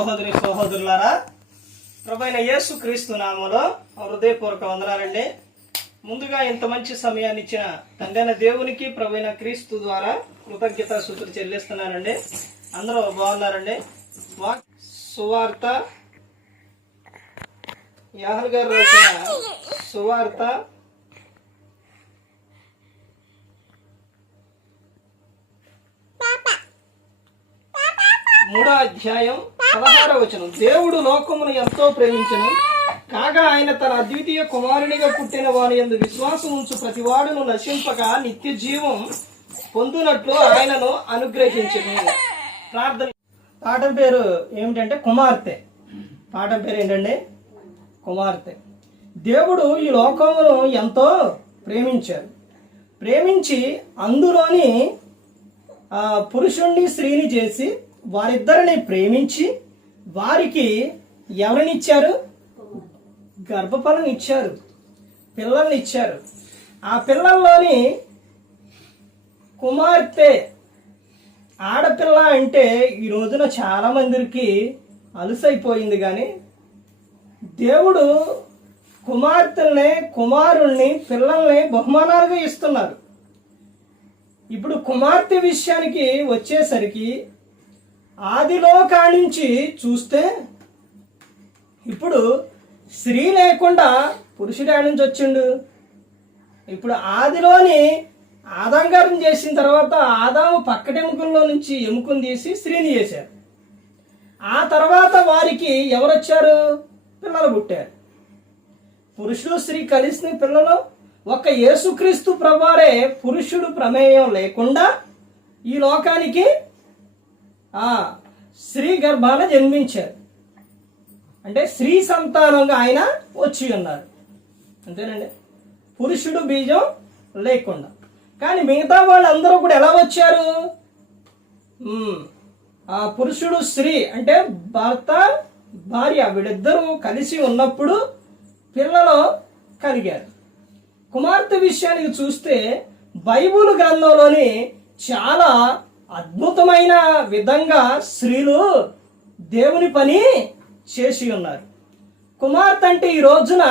సహోదరి సహోదరులారా ప్రభైన యేసు క్రీస్తు నామలో హృదయపూర్వక వందనాలండి. ముందుగా ఇంత మంచి సమయాన్ని ఇచ్చిన తండ్రైన దేవునికి ప్రభైన క్రీస్తు ద్వారా కృతజ్ఞత సూచన చెల్లిస్తున్నానండి. అందరూ బాగున్నారండి? సువార్త యాహల్ గారు రాసిన సువార్త మూడో అధ్యాయం పదహార వచనం దేవుడు లోకమును ఎంతో ప్రేమించను. కాగా ఆయన తన అద్వితీయ కుమారునిగా పుట్టిన వాని ఎందు విశ్వాసం ఉంచు ప్రతివాడును నశింపక నిత్య జీవం పొందునట్లు ఆయనను అనుగ్రహించను. ప్రార్థన. పాఠం పేరు ఏమిటంటే కుమార్తె. పాఠం పేరు ఏంటండి? కుమార్తె. దేవుడు ఈ లోకమును ఎంతో ప్రేమించారు ప్రేమించి అందులోని పురుషుణ్ణి స్త్రీని చేసి వారిద్దరిని ప్రేమించి వారికి ఎవరిని ఇచ్చారు? గర్భఫలం ఇచ్చారు. పిల్లల్ని ఇచ్చారు. ఆ పిల్లల్లోని కుమార్తె ఆడపిల్ల అంటే ఈ రోజున చాలా మందికి అలుసైపోయింది కానీ దేవుడు కుమార్తెల్ని కుమారుల్ని పిల్లల్ని బహుమానాలుగా ఇస్తున్నారు. ఇప్పుడు కుమార్తె విషయానికి వచ్చేసరికి ఆదిలో కానించి చూస్తే ఇప్పుడు స్త్రీ లేకుండా పురుషుడు ఆడి నుంచి వచ్చిండు. ఇప్పుడు ఆదిలోని ఆదాంగారం చేసిన తర్వాత ఆదాము పక్కటెముకల్లో నుంచి ఎముకను తీసి స్త్రీని చేశారు. ఆ తర్వాత వారికి ఎవరొచ్చారు? పిల్లలు పుట్టారు. పురుషుడు స్త్రీ కలిసిన పిల్లలు ఒక యేసుక్రీస్తు ప్రభారే పురుషుడు ప్రమేయం లేకుండా ఈ లోకానికి స్త్రీ గర్భాన జన్మించారు. అంటే స్త్రీ సంతానంగా ఆయన వచ్చి ఉన్నారు. అంతేనండి. పురుషుడు బీజం లేకుండా. కానీ మిగతా వాళ్ళందరూ కూడా ఎలా వచ్చారు? ఆ పురుషుడు స్త్రీ అంటే భర్త భార్య వీళ్ళిద్దరూ కలిసి ఉన్నప్పుడు పిల్లలు కలిగారు. కుమార్తె విషయానికి చూస్తే బైబుల్ గ్రంథంలోని చాలా అద్భుతమైన విధంగా స్త్రీలు దేవుని పని చేసి ఉన్నారు. కుమార్తె అంటే ఈ రోజున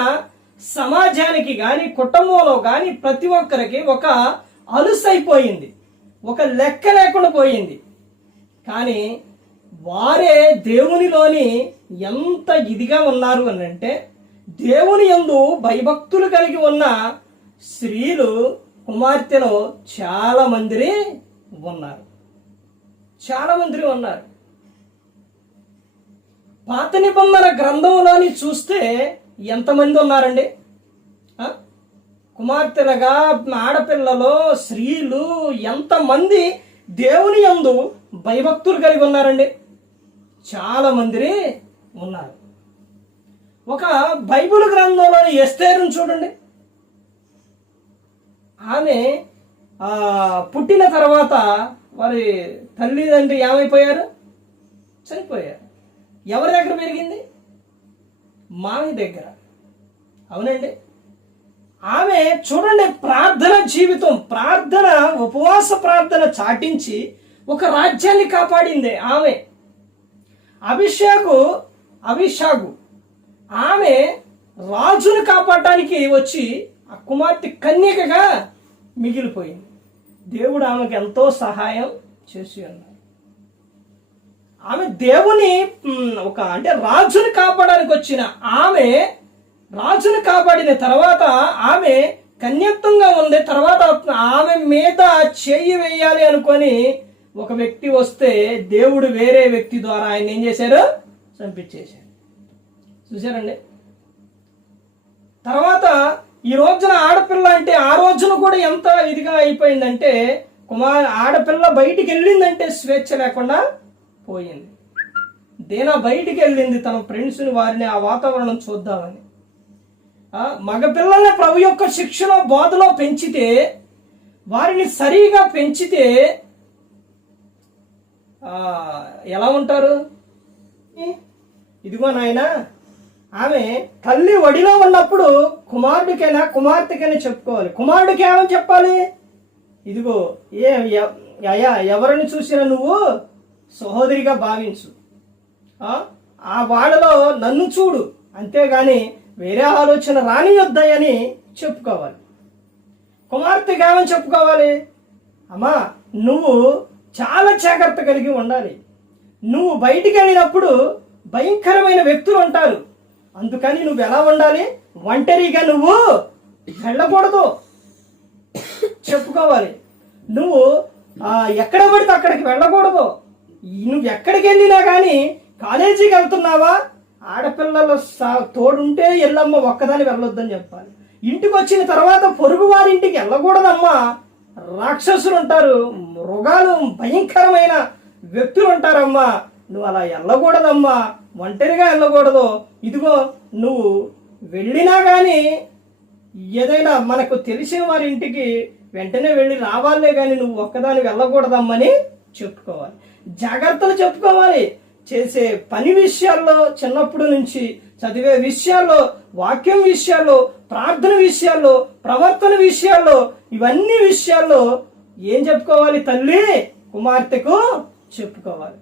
సమాజానికి కానీ కుటుంబంలో కానీ ప్రతి ఒక్కరికి ఒక అలుసైపోయింది. ఒక లెక్క లేకుండా పోయింది. కానీ వారే దేవునిలోని ఎంత ఇదిగా ఉన్నారు అని అంటే దేవుని యందు భయభక్తులు కలిగి ఉన్న స్త్రీలు కుమార్తెలో చాలా మందిని ఉన్నారు. చాలా మంది ఉన్నారు. పాత నిబంధన గ్రంథంలోని చూస్తే ఎంతమంది ఉన్నారండి? కుమార్తెలుగా ఆడపిల్లలో స్త్రీలు ఎంతమంది దేవుని యందు భయభక్తులు కలిగి ఉన్నారండి? చాలా మందిని ఉన్నారు. ఒక బైబిల్ గ్రంథంలోని ఎస్తేరును చూడండి. ఆమె పుట్టిన తర్వాత వారి తల్లిదండ్రి ఏమైపోయారు? చనిపోయారు. ఎవరి దగ్గర పెరిగింది? మామి దగ్గర. అవునండి. ఆమె చూడండి ప్రార్థన జీవితం ప్రార్థన ఉపవాస ప్రార్థన చాటించి ఒక రాజ్యాన్ని కాపాడింది ఆమె. అభిషేకు అభిషాగు. ఆమె రాజును కాపాడటానికి వచ్చి ఆ కుమార్తె కన్యకగా మిగిలిపోయింది. దేవుడు ఆమెకు ఎంతో సహాయం చేసి ఉన్నాడు. ఆమె దేవుని ఒక అంటే రాజుని కాపాడడానికి వచ్చిన ఆమె రాజుని కాపాడిన తర్వాత ఆమె కన్యత్వంగా ఉంది. తర్వాత ఆమె మీద చెయ్యి వేయాలి అనుకొని ఒక వ్యక్తి వస్తే దేవుడు వేరే వ్యక్తి ద్వారా ఆయన ఏం చేశారు? చంపించేశారు చూసారండి తర్వాత ఈ రోజున ఆడపిల్ల అంటే ఆ రోజున కూడా ఎంత ఇదిగా అయిపోయిందంటే కుమార్ ఆడపిల్ల బయటికి వెళ్ళిందంటే స్వేచ్ఛ లేకుండా పోయింది. దేనా బయటికి వెళ్ళింది తన ఫ్రెండ్స్ని వారిని ఆ వాతావరణం చూద్దామని. మగపిల్లల్ని ప్రభు యొక్క శిక్షణ బోధలో పెంచితే వారిని సరిగా పెంచితే ఎలా ఉంటారు? ఇదిగో నాయనా ఆమె తల్లి ఒడిలో ఉన్నప్పుడు కుమారుడికైనా కుమార్తెకైనా చెప్పుకోవాలి. కుమారుడికి ఏమని చెప్పాలి? ఇదిగో ఏ అయ్యా ఎవరిని చూసినా నువ్వు సహోదరిగా భావించు. ఆ? ఆ వాళ్ళలో నన్ను చూడు. అంతేగాని వేరే ఆలోచన రానియొద్దాయని చెప్పుకోవాలి. కుమార్తెకి ఏమని చెప్పుకోవాలి? అమ్మా నువ్వు చాలా జాగ్రత్త కలిగి ఉండాలి. నువ్వు బయటికి వెళ్ళినప్పుడు భయంకరమైన వ్యక్తులు ఉంటారు. అందుకని నువ్వు ఎలా ఉండాలి? ఒంటరిగా నువ్వు వెళ్ళకూడదు. చెప్పుకోవాలి. నువ్వు ఎక్కడ పడితే అక్కడికి వెళ్ళకూడదు. నువ్వు ఎక్కడికి వెళ్ళినా కానీ కాలేజీకి వెళ్తున్నావా? ఆడపిల్లలు తోడుంటే ఎల్లమ్మ ఒక్కదాని వెళ్ళొద్దని చెప్పాలి. ఇంటికి వచ్చిన తర్వాత పొరుగు వారింటికి వెళ్ళకూడదమ్మా. రాక్షసులు ఉంటారు మృగాలు భయంకరమైన వ్యక్తులు ఉంటారమ్మా. నువ్వు అలా వెళ్ళకూడదమ్మా. ఒంటరిగా వెళ్ళకూడదు. ఇదిగో నువ్వు వెళ్ళినా కానీ ఏదైనా మనకు తెలిసిన వారి ఇంటికి వెంటనే వెళ్ళి రావాలే కానీ నువ్వు ఒక్కదాని వెళ్ళకూడదమ్మని చెప్పుకోవాలి. జాగ్రత్తలు చెప్పుకోవాలి. చేసే పని విషయాల్లో చిన్నప్పటి నుంచి చదివే విషయాల్లో వాక్యం విషయాల్లో ప్రార్థన విషయాల్లో ప్రవర్తన విషయాల్లో ఇవన్నీ విషయాల్లో ఏం చెప్పుకోవాలి తల్లి? కుమార్తెకు చెప్పుకోవాలి.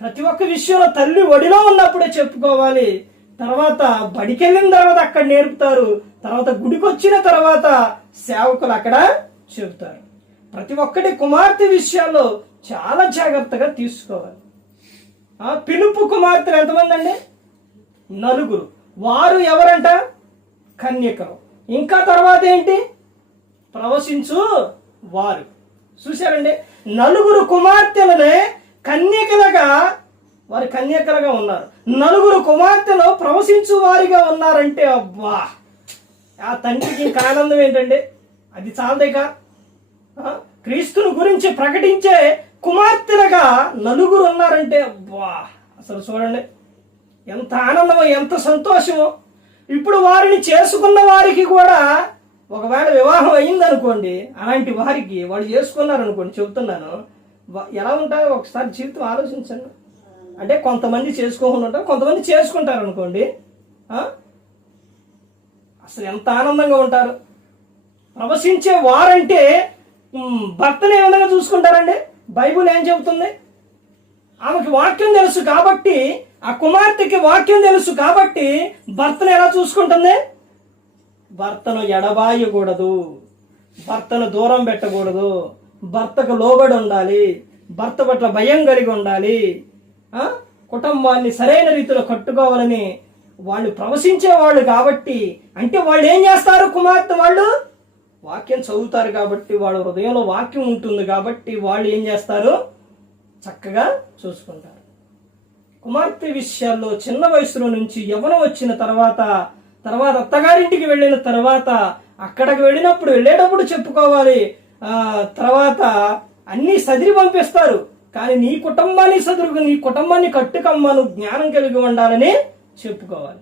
ప్రతి ఒక్క విషయంలో తల్లి ఒడిలో ఉన్నప్పుడే చెప్పుకోవాలి. తర్వాత బడికెళ్ళిన తర్వాత అక్కడ నేర్పుతారు. తర్వాత గుడికి వచ్చిన తర్వాత సేవకులు అక్కడ చెబుతారు. ప్రతి ఒక్కటి కుమార్తె విషయాల్లో చాలా జాగ్రత్తగా తీసుకోవాలి. ఆ పిలుపు కుమార్తెలు ఎంతమంది అండి నలుగురు. వారు ఎవరంట? కన్యకలు. ఇంకా తర్వాత ఏంటి? ప్రవశించు వారు. చూశారండి? నలుగురు కుమార్తెలనే కన్యకలుగా వారు కన్యకలుగా ఉన్నారు. నలుగురు కుమార్తెలు ప్రవశించు వారిగా ఉన్నారంటే అబ్బా! ఆ తండ్రికి ఇంకా ఆనందం ఏంటండి? అది చాలదేక? క్రీస్తుని గురించి ప్రకటించే కుమార్తెలుగా నలుగురు ఉన్నారంటే అబ్బా! అసలు చూడండి. ఎంత ఆనందమో ఎంత సంతోషమో! ఇప్పుడు వారిని చేసుకున్న వారికి కూడా ఒకవేళ వివాహం అయిందనుకోండి అలాంటి వారికి వాళ్ళు చేసుకున్నారనుకోండి చెబుతున్నాను ఎలా ఉంటారో ఒకసారి జీవితం ఆలోచించండి. అంటే కొంతమంది చేసుకోకుండా ఉంటారు కొంతమంది చేసుకుంటారు అనుకోండి. అసలు ఎంత ఆనందంగా ఉంటారు. ప్రవశించే వారంటే భర్తను ఏ విధంగా చూసుకుంటారండి? బైబుల్ ఏం చెబుతుంది? ఆమెకి వాక్యం తెలుసు కాబట్టి ఆ కుమార్తెకి వాక్యం తెలుసు కాబట్టి భర్తను ఎలా చూసుకుంటుంది? భర్తను ఎడబాయకూడదు. భర్తను దూరం పెట్టకూడదు. భర్తకు లోబడి ఉండాలి భర్త పట్ల భయం కలిగి ఉండాలి కుటుంబాన్ని సరైన రీతిలో కట్టుకోవాలని వాళ్ళు ప్రవశించే వాళ్ళు కాబట్టి అంటే వాళ్ళు ఏం చేస్తారు కుమార్తె వాళ్ళు? వాక్యం చదువుతారు కాబట్టి వాళ్ళ హృదయంలో వాక్యం ఉంటుంది కాబట్టి వాళ్ళు ఏం చేస్తారు? చక్కగా చూసుకుంటారు. కుమార్తె విషయాల్లో చిన్న వయసులో నుంచి యవ్వనం వచ్చిన తర్వాత తర్వాత అత్తగారింటికి వెళ్ళిన తర్వాత అక్కడికి వెళ్ళినప్పుడు వెళ్ళేటప్పుడు చెప్పుకోవాలి తర్వాత అన్ని సదిరి పంపిస్తారు. కానీ నీ కుటుంబాన్ని సదురు నీ కుటుంబాన్ని కట్టుకమ్మను జ్ఞానం కలిగి ఉండాలని చెప్పుకోవాలి.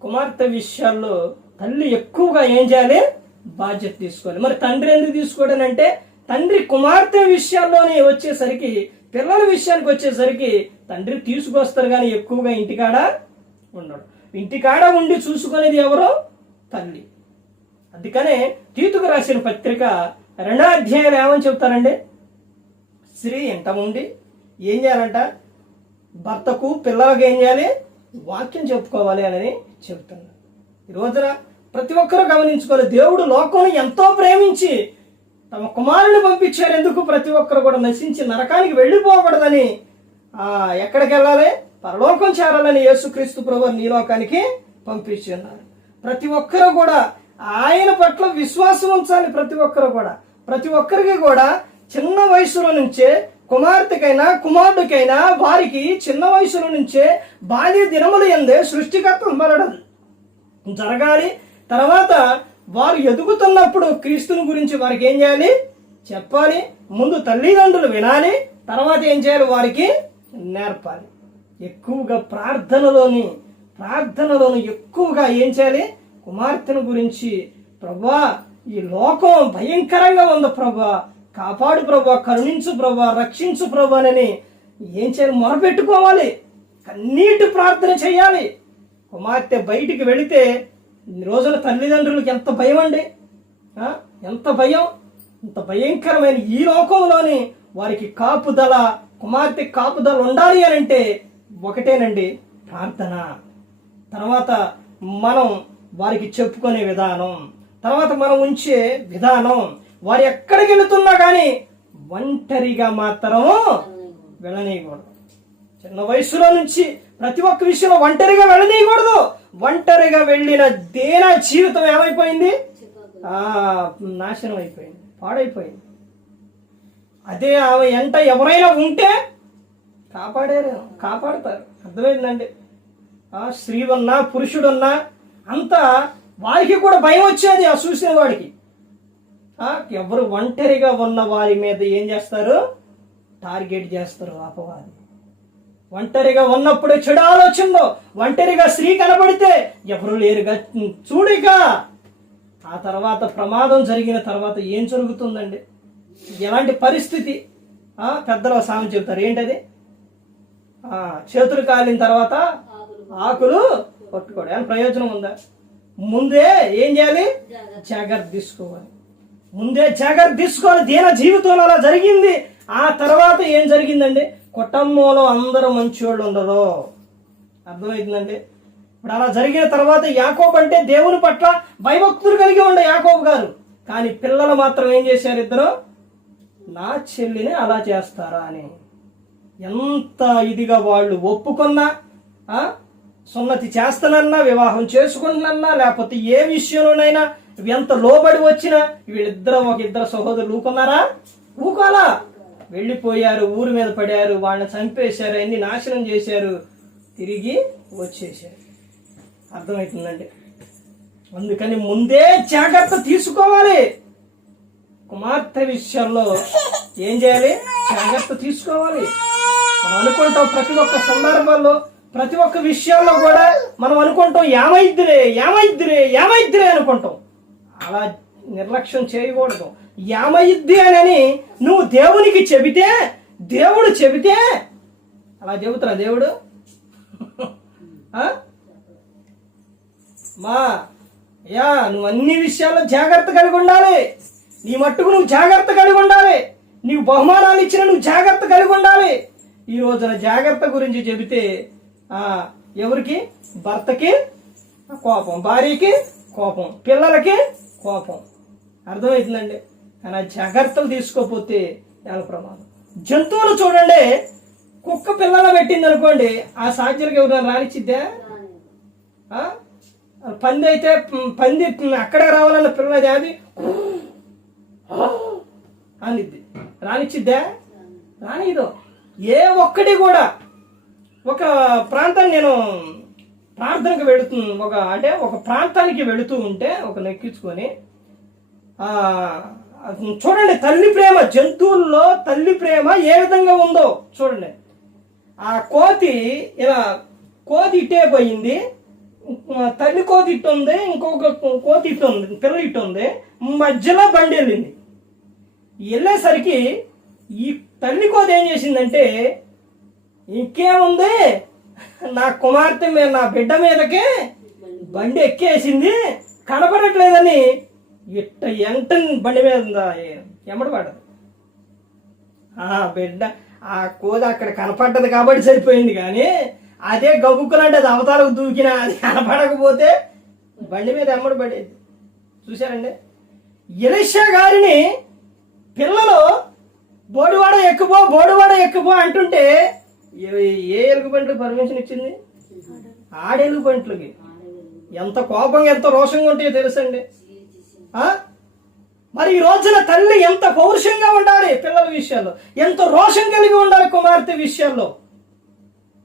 కుమార్తె విషయాల్లో తల్లి ఎక్కువగా ఏం చేయాలి? బాధ్యత తీసుకోవాలి. మరి తండ్రి ఎందుకు తీసుకోవడనంటే తండ్రి కుమార్తె విషయాల్లోనే వచ్చేసరికి పిల్లల విషయానికి వచ్చేసరికి తండ్రి తీసుకొస్తారు కానీ ఎక్కువగా ఇంటికాడ ఉండడు. ఇంటికాడ ఉండి చూసుకునేది ఎవరు? తల్లి. అందుకనే తీతుకు రాసిన పత్రిక రెండో అధ్యాయంలో ఏమని చెప్తారండి? స్త్రీ ఇంట ఉండి ఏం చేయాలంట? భర్తకు పిల్లలకు ఏం చేయాలి? వాక్యం చెప్పుకోవాలి అని చెప్తున్నారు. ఈ రోజున ప్రతి ఒక్కరూ గమనించుకోవాలి. దేవుడు లోకాన్ని ఎంతో ప్రేమించి తమ కుమారుని పంపించారు. ఎందుకు? ప్రతి ఒక్కరు కూడా నశించి నరకానికి వెళ్ళిపోకూడదని. ఎక్కడికి వెళ్ళాలి? పరలోకం చేరాలని యేసుక్రీస్తు ప్రభు నీ లోకానికి పంపించి ఉన్నారు. ప్రతి ఒక్కరూ కూడా ఆయన పట్ల విశ్వాసం ఉంచాలి ప్రతి ఒక్కరు కూడా ప్రతి ఒక్కరికి కూడా చిన్న వయసులో నుంచే కుమార్తెకైనా కుమారుడికైనా వారికి చిన్న వయసులో నుంచే బాల్య దినములు ఎందే సృష్టికర్త మరడం జరగాలి. తర్వాత వారు ఎదుగుతున్నప్పుడు క్రీస్తుని గురించి వారికి ఏం చేయాలి? చెప్పాలి. ముందు తల్లిదండ్రులు వినాలి. తర్వాత ఏం చేయాలి? వారికి నేర్పాలి. ఎక్కువగా ప్రార్థనలోని ప్రార్థనలోని ఎక్కువగా ఏం చేయాలి? కుమార్తెను గురించి ప్రభా ఈ లోకం భయంకరంగా ఉంది ప్రభా. కాపాడు ప్రభా కరుణించు ప్రభా రక్షించు ప్రభా అని ఏం చేయాలి? మొరపెట్టుకోవాలి. కన్నీటి ప్రార్థన చేయాలి. కుమార్తె బయటికి వెళితే ఈ రోజున తల్లిదండ్రులకు ఎంత భయం అండి? ఎంత భయం? ఇంత భయంకరమైన ఈ లోకంలోని వారికి కాపుదల కుమార్తె కాపుదల ఉండాలి అని అంటే ఒకటేనండి ప్రార్థన. తర్వాత మనం వారికి చెప్పుకునే విధానం. తర్వాత మనం ఉంచే విధానం వారు ఎక్కడికి వెళుతున్నా కానీ ఒంటరిగా మాత్రం వెళ్ళనీయకూడదు. చిన్న వయసులో నుంచి ప్రతి ఒక్క విషయంలో ఒంటరిగా వెళ్ళనీయకూడదు. ఒంటరిగా వెళ్ళిన దేన జీవితం ఏమైపోయింది? నాశనం అయిపోయింది పాడైపోయింది. అదే ఆమె ఎంట ఎవరైనా ఉంటే కాపాడారు కాపాడతారు. అర్థమైందండి? స్త్రీ ఉన్నా పురుషుడున్నా అంతా వారికి కూడా భయం వచ్చేది ఆ చూసిన వాడికి. ఎవరు ఒంటరిగా ఉన్న వారి మీద ఏం చేస్తారు? టార్గెట్ చేస్తారు అపవాది. ఒంటరిగా ఉన్నప్పుడు చెడు ఆలోచనలో ఒంటరిగా స్త్రీ కనబడితే ఎవరు లేరుగా చూడిక! ఆ తర్వాత ప్రమాదం జరిగిన తర్వాత ఏం జరుగుతుందండి? ఎలాంటి పరిస్థితి? పెద్దలు సామెత చెప్తారు ఏంటది? ఆ, చేతులు కాలిన తర్వాత ఆకులు పట్టుకోవడం. ఏమైనా ప్రయోజనం ఉందా? ముందే ఏం చేయాలి? జాగ్రత్త. తీసుకోవాలి. ముందే జాగ్రత్త తీసుకోవాలి. దీన జీవితంలో అలా జరిగింది. ఆ తర్వాత ఏం జరిగిందండి? కుటుంబంలో అందరూ మంచివాళ్ళు ఉండరు. అర్థమవుతుందండి? ఇప్పుడు అలా జరిగిన తర్వాత యాకోబు అంటే దేవుని పట్ల భయభక్తులు కలిగి ఉండే యాకోబు గారు. కానీ పిల్లలు మాత్రం ఏం చేశారు ఇద్దరు? నా చెల్లిని అలా చేస్తారా అని. ఎంత ఇదిగా వాళ్ళు ఒప్పుకున్నా సున్నతి చేస్తానన్నా వివాహం చేసుకుంటున్నా లేకపోతే ఏ విషయంలోనైనా ఎంత లోబడి వచ్చినా వీళ్ళిద్దరు ఒక ఇద్దరు సహోదరులు ఊకున్నారా ఊకోలా వెళ్ళిపోయారు ఊరి మీద పడారు వాళ్ళని చంపేశారు అన్ని నాశనం చేశారు తిరిగి వచ్చేసారు అర్థమవుతుందండి? అందుకని ముందే జాగ్రత్త తీసుకోవాలి. కుమార్తె విషయంలో ఏం చేయాలి? జాగ్రత్త తీసుకోవాలి. మనం అనుకుంటాం ప్రతి ఒక్క సందర్భంలో ప్రతి ఒక్క విషయాల్లో కూడా మనం అనుకుంటాం ఏమైద్దిరే ఏమైద్దిరే ఏమైద్దిరే అనుకుంటాం. అలా నిర్లక్ష్యం చేయకూడదు. ఏమైద్ది అని నువ్వు దేవునికి చెబితే దేవుడు చెబితే అలా చెబుతారా దేవుడు? మా యా నువ్వు అన్ని విషయాల్లో జాగ్రత్త కలిగి ఉండాలి. నీ మట్టుకు నువ్వు జాగ్రత్త కలిగి ఉండాలి. నీకు బహుమానాలు ఇచ్చిన నువ్వు జాగ్రత్త కలిగి ఉండాలి. ఈ రోజున జాగ్రత్త గురించి చెబితే ఎవరికి? భర్తకి కోపం భార్యకి కోపం పిల్లలకి కోపం. అర్థమవుతుందండి కానీ ఆ జాగ్రత్తలు తీసుకోకపోతే చాలా ప్రమాదం? జంతువులు చూడండి కుక్క పిల్లల పెట్టింది అనుకోండి ఆ సాధ్యులకు ఎవరైనా రానిచ్చిద్దా? పంది అయితే పంది మ్, అక్కడే రావాలన్న పిల్లది అది అనిద్ది. రానిచ్చిద్దా? రానిదో ఏ ఒక్కటి కూడా ఒక ప్రాంతాన్ని నేను ప్రార్థనకు వెళుతు ఒక అంటే ఒక ప్రాంతానికి వెళుతూ ఉంటే ఒక నెక్కించుకొని చూడండి తల్లి ప్రేమ జంతువుల్లో తల్లి ప్రేమ ఏ విధంగా ఉందో చూడండి. ఆ కోతి ఇలా కోతి ఇట్టే పోయింది తల్లి కోతి ఇట్టు ఉంది ఇంకొక కోతి ఇట్టు ఉంది పిల్ల ఇట్టు ఉంది మధ్యలో బండి వెళ్ళింది. వెళ్ళేసరికి ఈ తల్లి కోతి ఏం చేసిందంటే ఇంకేముంది నా కుమార్తె మీద నా బిడ్డ మీదకి బండి ఎక్కేసింది. కనపడట్లేదని ఇట్ట ఎంట బండి మీద ఎమ్మడబడదు ఆ బిడ్డ ఆ కోద అక్కడ కనపడ్డది కాబట్టి సరిపోయింది కానీ అదే గబుక్కులంటే అది అవతాలకు దూకినా అది కనపడకపోతే బండి మీద ఎమ్మడి పడేది చూశారండి? ఇలిషా గారిని పిల్లలు బోడివాడ ఎక్కుపో బోడివాడ ఎక్కుపో అంటుంటే ఏ ఏ పర్మిషన్ ఇచ్చింది? ఆడెలుగుబంట్లకి. ఎంత కోపంగా ఎంత రోషంగా ఉంటాయో తెలుసండి. మరి ఈ రోజున తల్లి ఎంత పౌరుషంగా ఉండాలి పిల్లల విషయాల్లో? ఎంత రోషం కలిగి ఉండాలి కుమార్తె విషయాల్లో?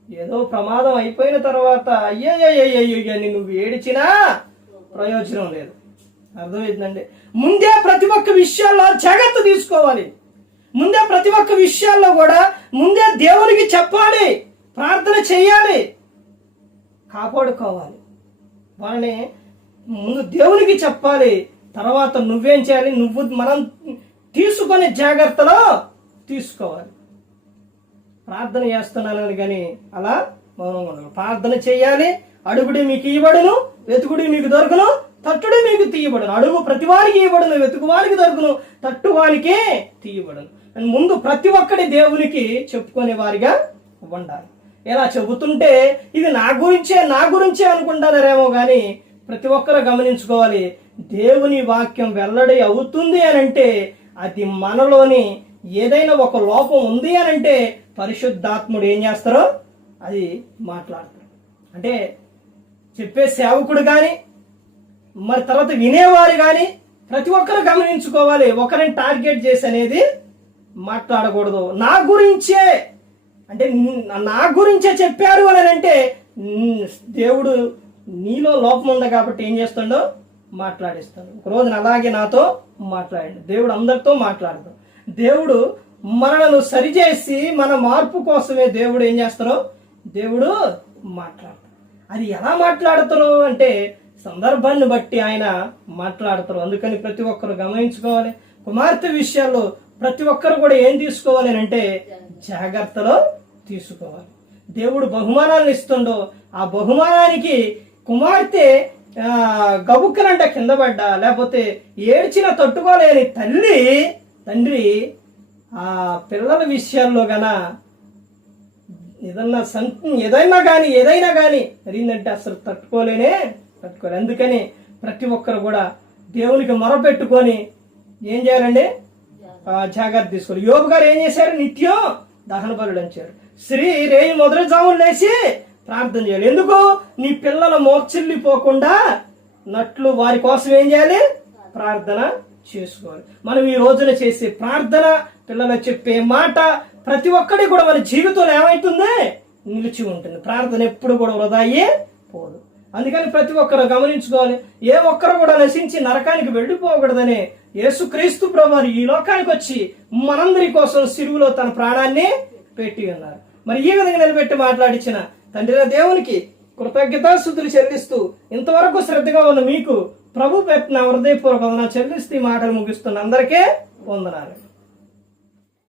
ఏదో ప్రమాదం అయిపోయిన తర్వాత అయ్యయ్యయ్యయ్య అని నువ్వు ఏడిచినా ప్రయోజనం లేదు అర్థమైందండి ముందే ప్రతి ఒక్క విషయాల్లో జాగ్రత్త తీసుకోవాలి ముందే ప్రతి ఒక్క విషయాల్లో కూడా ముందే దేవునికి చెప్పాలి ప్రార్థన చేయాలి కాపాడుకోవాలి. వాళ్ళని ముందు దేవునికి చెప్పాలి తర్వాత నువ్వేం చేయాలి నువ్వు మనం తీసుకునే జాగ్రత్తలో తీసుకోవాలి. ప్రార్థన చేస్తున్నానని కానీ అలా మౌనంగా ఉండాలి ప్రార్థన చేయాలి అడుగుడి మీకు ఇవ్వడును వెతుకుడి మీకు దొరకను తట్టుడు మీకు తీయబడును. అడుగు ప్రతి వారికి ఇవ్వడును వెతుకు వారికి దొరకను తట్టు వారికి తీయబడును. ముందు ప్రతి ఒక్కటి దేవునికి చెప్పుకునే వారిగా ఉండాలి. ఇలా చెబుతుంటే ఇది నా గురించే నా గురించే అనుకుంటారేమో కానీ ప్రతి ఒక్కరు గమనించుకోవాలి దేవుని వాక్యం వెల్లడి అవుతుంది అని అంటే అది మనలోని ఏదైనా ఒక లోపం ఉంది అని అంటే పరిశుద్ధాత్ముడు ఏం చేస్తారో అది మాట్లాడతారు. అంటే చెప్పే సేవకుడు కానీ మరి తర్వాత వినేవారు కానీ ప్రతి ఒక్కరు గమనించుకోవాలి ఒకరిని టార్గెట్ చేసి అనేది మాట్లాడకూడదు. నా గురించే. అంటే నా గురించే చెప్పారు అని అంటే దేవుడు నీలో లోపం ఉంది కాబట్టి ఏం చేస్తాడో మాట్లాడిస్తాడు. ఒక రోజున అలాగే నాతో మాట్లాడండి. దేవుడు అందరితో మాట్లాడదు. దేవుడు మనలను సరిచేసి మన మార్పు కోసమే దేవుడు ఏం చేస్తారో దేవుడు మాట్లాడతాడు. అది ఎలా మాట్లాడతారు అంటే సందర్భాన్ని బట్టి ఆయన మాట్లాడతారు అందుకని ప్రతి ఒక్కరు గమనించుకోవాలి. కుమార్తె విషయాల్లో ప్రతి ఒక్కరు కూడా ఏం తీసుకోవాలి అని అంటే జాగ్రత్తలో తీసుకోవాలి. దేవుడు బహుమానాలను ఇస్తుండో ఆ బహుమానానికి కుమార్తె గబుక్కలంట కింద పడ్డా లేకపోతే ఏడ్చిన తట్టుకోలేని తల్లి తండ్రి ఆ పిల్లల విషయాల్లో గన ఏదన్నా సం ఏదైనా కానీ ఏదైనా కానీ ఏంటంటే అసలు తట్టుకోలేనే తట్టుకోలే. అందుకని ప్రతి ఒక్కరు కూడా దేవునికి మొరపెట్టుకొని ఏం చేయాలండి? జాగ్రత్త తీసుకోవాలి యోగు గారు ఏం చేశారు? నిత్యం దహన బలుడు అంచారు. శ్రీ రేయి మొదటి జాములు లేచి ప్రార్థన చేయాలి. ఎందుకు? నీ పిల్లల మోక్షిల్లిపోకుండా నట్లు వారి కోసం ఏం చేయాలి? ప్రార్థన చేసుకోవాలి. మనం ఈ రోజున చేసే ప్రార్థన పిల్లలు చెప్పే మాట ప్రతి ఒక్కడి కూడా మన జీవితంలో ఏమవుతుంది నిలిచి ఉంటుంది. ప్రార్థన ఎప్పుడు కూడా వృధా అయ్యే పోదు. అందుకని ప్రతి ఒక్కరు గమనించుకోవాలి. ఏ ఒక్కరు కూడా నశించి నరకానికి వెళ్ళిపోకూడదని యేసుక్రీస్తు ప్రభువారు ఈ లోకానికి వచ్చి మనందరి కోసం సిరువులో తన ప్రాణాన్ని పెట్టి ఉన్నారు. మరి ఈ విధంగా నిలబెట్టి మాట్లాడించిన తండ్రి దేవునికి కృతజ్ఞతాస్థుతులు చెల్లిస్తూ ఇంతవరకు శ్రద్ధగా ఉన్న మీకు ప్రభు పెట్టిన హృదయపూర్వక వందనాలు చెల్లిస్తూ ఈ మాటలు ముగిస్తున్న అందరికీ వందనాలు.